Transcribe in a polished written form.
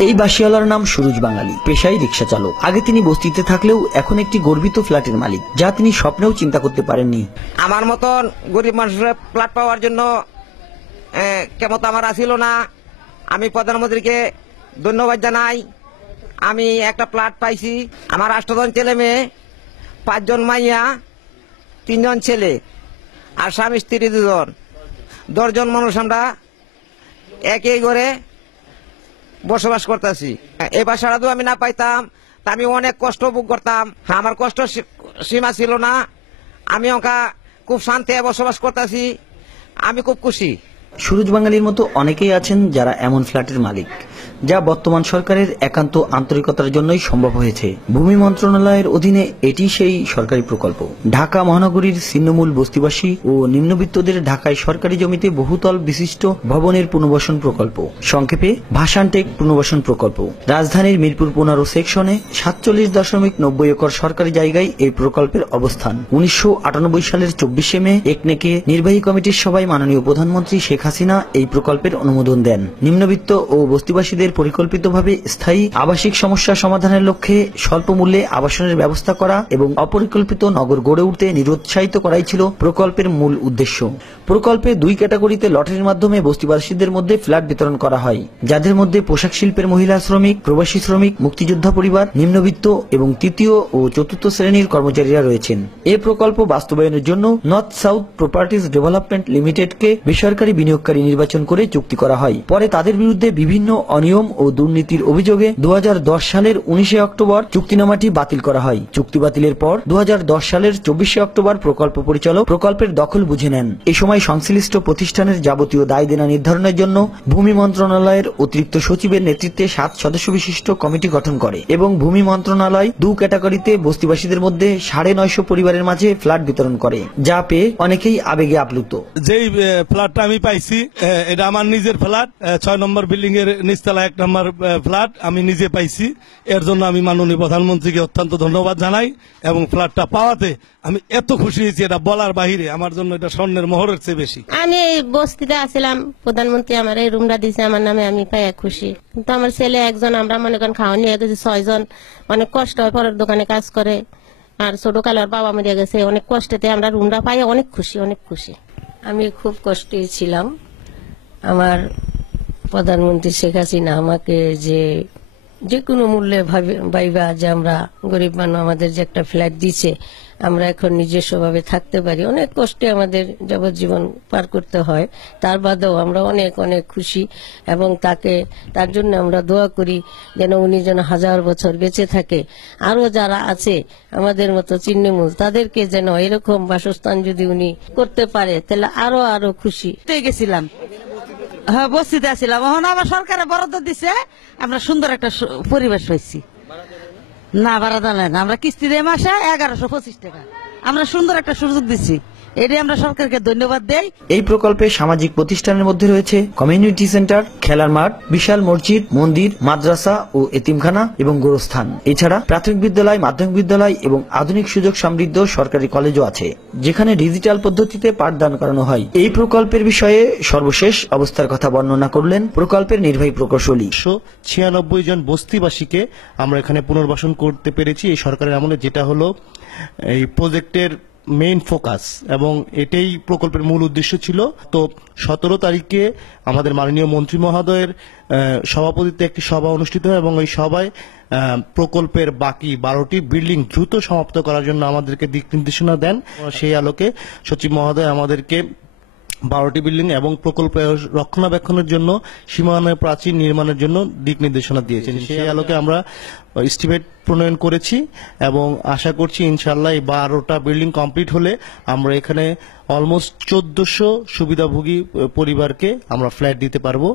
এই বাসিওয়ালার নাম সুরজ বাঙালি, পেশায় রিক্সা চালক। আগে তিনি বস্তিতে থাকলেও এখন একটি গর্বিত ফ্ল্যাটের মালিক, যা তিনি স্বপ্নেও চিন্তা করতে পারেননি। আমার মতন গরিব মানুষের ফ্ল্যাট পাওয়ার জন্য ক্ষমতা আমার আসিল না। আমি প্রধানমন্ত্রীকে ধন্যবাদ জানাই। আমি একটা ফ্ল্যাট পাইছি। আমার 8 জন ছেলে মেয়ে, 5 জন মাইয়া, 3 জন ছেলে, আর স্বামী স্ত্রী 2 জন, 10 জন মানুষ আমরা একই ঘরে বসবাস করতেছি। এই বাসাটা তো আমি না পাইতাম, তা আমি অনেক কষ্ট ভোগ করতাম। আমার কষ্ট সীমা ছিল না। আমি ওকা খুব শান্তি বসবাস করতেছি। আমি খুব খুশি। সুরজ বাঙালির মতো অনেকেই আছেন যারা এমন ফ্ল্যাটের মালিক, যা বর্তমান সরকারের একান্ত আন্তরিকতার জন্যই সম্ভব হয়েছে। ভূমি মন্ত্রণালয়ের অধীনে এটি সেই সরকারি প্রকল্প। ঢাকা মহানগরীর ছিন্নমূল বস্তিবাসী ও নিম্নবিত্তদের ঢাকায় সরকারি জমিতে বহুতল বিশিষ্ট ভবনের পুনর্বাসন প্রকল্প, সংক্ষেপে ভাসানটেক পুনর্বাসন প্রকল্প। রাজধানীর মিরপুর 15 সেকশনে 47.90 একর সরকারি জায়গায় এই প্রকল্পের অবস্থান। 1998 সালের 24শে মে একনেকে নির্বাহী কমিটির সভায় মাননীয় প্রধানমন্ত্রী শেখ হাসিনা এই প্রকল্পের অনুমোদন দেন। নিম্নবিত্ত ও বস্তিবাসীদের পরিকল্পিতভাবে স্থায়ী আবাসিক সমস্যা সমাধানের লক্ষ্যে স্বল্প মূল্যে আবাসনের ব্যবস্থা করা এবং অপরিকল্পিত নগর গড়ে উঠতে নিরুৎসাহিত করাই ছিল প্রকল্পের মূল উদ্দেশ্য। প্রকল্পে 2 ক্যাটাগরিতে লটারির মাধ্যমে বস্তিবাসীদের মধ্যে ফ্ল্যাট বিতরণ করা হয়, যাদের মধ্যে পোশাক শিল্পের মহিলা শ্রমিক, প্রবাসী শ্রমিক, মুক্তিযোদ্ধা পরিবার, নিম্নবিত্ত এবং 3য় ও 4র্থ শ্রেণীর কর্মচারীরা রয়েছেন। এই প্রকল্প বাস্তবায়নের জন্য নর্থ সাউথ প্রপার্টিজ ডেভেলপমেন্ট লিমিটেডকে বেসরকারি বিনিয়োগকারী নির্বাচন করে চুক্তি করা হয়। পরে তাদের বিরুদ্ধে বিভিন্ন অনিয়ম ও দুর্নীতির অভিযোগে 2010 সালের 19শে অক্টোবর চুক্তিনামাটি বাতিল করা হয়। চুক্তি বাতিলের পর 2010 সালের 24শে অক্টোবর প্রকল্প পরিচালক প্রকল্পের দখল বুঝে নেন। এই সময় সংশ্লিষ্ট প্রতিষ্ঠানের যাবতীয় দায় দেনা নির্ধারণের জন্য ভূমি মন্ত্রণালয়ের অতিরিক্ত সচিবের নেতৃত্বে 7 সদস্য বিশিষ্ট কমিটি গঠন করে এবং ভূমি মন্ত্রণালয় 2 ক্যাটাগরিতে বস্তিবাসীদের মধ্যে 950 পরিবারের মাঝে ফ্ল্যাট বিতরণ করে, যা পেয়ে অনেকেই আবেগে আপ্লুত। যেই ফ্ল্যাটটা আমি পাইছি, এটা আমার নিজের ফ্ল্যাট। 6 নম্বর বিল্ডিং এর নিচতলা 1 নম্বর ফ্ল্যাট আমি নিজে পাইছি। এর জন্য আমি মাননীয় প্রধানমন্ত্রীকে অত্যন্ত ধন্যবাদ জানাই এবং ফ্ল্যাটটা পাওয়াতে আমি এত খুশি হয়েছি, এটা বলার বাহিরে। আমার জন্য এটা স্বর্ণের মোহরের চেয়ে বেশি। আমি এই বস্তিতে আসছিলাম, প্রধানমন্ত্রী আমার এই রুমটা দিয়েছে আমার নামে, আমি পাই খুশি। কিন্তু আমার ছেলে একজন, আমরা মনে করেন খাওয়া নিয়ে গেছি 6 জন, অনেক কষ্ট হয়, পরের দোকানে কাজ করে। আর ছোট কালার বাবা মরে গেছে, অনেক কষ্টেতে আমরা রুমটা পাই, অনেক খুশি, অনেক খুশি। আমি খুব কষ্টে ছিলাম। আমার প্রধানমন্ত্রী শেখ হাসিনা আমাকে যে কোনো মূল্যে ভাইবা যে আমরা গরিব মানুষ, আমাদের যে একটা ফ্ল্যাট দিছে, আমরা এখন নিজস্বভাবে থাকতে পারি। অনেক কষ্টে আমাদের যাবজ্জীবন পার করতে হয়, তার বাদেও আমরা অনেক অনেক খুশি এবং তার জন্য আমরা দোয়া করি যেন উনি যেন 1000 বছর বেঁচে থাকে। আরো যারা আছে আমাদের মতো ছিন্নমূল, তাদেরকে যেন এরকম বাসস্থান যদি উনি করতে পারে, তাহলে আরো আরো খুশি গেছিলাম। হ্যাঁ, বস্তিতে আসছিলাম। এখন আবার সরকারে বরাদ্দ দিছে, আমরা সুন্দর একটা পরিবেশ হয়েছি। না ভাড়া দেন, আমরা কিস্তি দিয়ে মাসে 1125 টাকা। আমরা সুন্দর একটা সুযোগ দিচ্ছি, এটাই আমরা সরকারকে ধন্যবাদ দেই। এই প্রকল্পে সামাজিক প্রতিষ্ঠানের মধ্যে রয়েছে কমিউনিটি সেন্টার, খেলার মাঠ, বিশাল মসজিদ, মন্দির, মাদ্রাসা ও এতিমখানা এবং গোরস্থান। এছাড়া প্রাথমিক বিদ্যালয়, মাধ্যমিক বিদ্যালয় এবং আধুনিক সুযোগ সমৃদ্ধ সরকারি কলেজও আছে, যেখানে ডিজিটাল পদ্ধতিতে পাঠদান করানো হয়। এই প্রকল্পের বিষয়ে সর্বশেষ অবস্থার কথা বর্ণনা করলেন প্রকল্পের নির্বাহী প্রকৌশলী। 96 জন বস্তিবাসীকে আমরা এখানে পুনর্বাসন করতে পেরেছি এই সরকারের আমলে, যেটা হলো এই প্রজেক্টের মেইন ফোকাস এবং এটাই প্রকল্পের মূল উদ্দেশ্য ছিল। তো 17 তারিখে আমাদের মাননীয় মন্ত্রী মহোদয়ের সভাপতিত্বে একটি সভা অনুষ্ঠিত হয় এবং এই সভায় প্রকল্পের বাকি 12টি বিল্ডিং দ্রুত সমাপ্ত করার জন্য আমাদেরকে দিক নির্দেশনা দেন। সেই আলোকে সচিব মহোদয় আমাদেরকে 12টি বিল্ডিং এবং প্রকল্প রক্ষণাবেক্ষণের জন্য সীমানা প্রাচীর নির্মাণের জন্য দিক নির্দেশনা দিয়েছেন। সেই আলোকে আমরা এস্টিমেট প্রণয়ন করেছি এবং আশা করছি ইনশাআল্লাহ এই 12টা বিল্ডিং কমপ্লিট হলে আমরা এখানে অলমোস্ট 1400 সুবিধাভোগী পরিবারকে আমরা ফ্ল্যাট দিতে পারবো।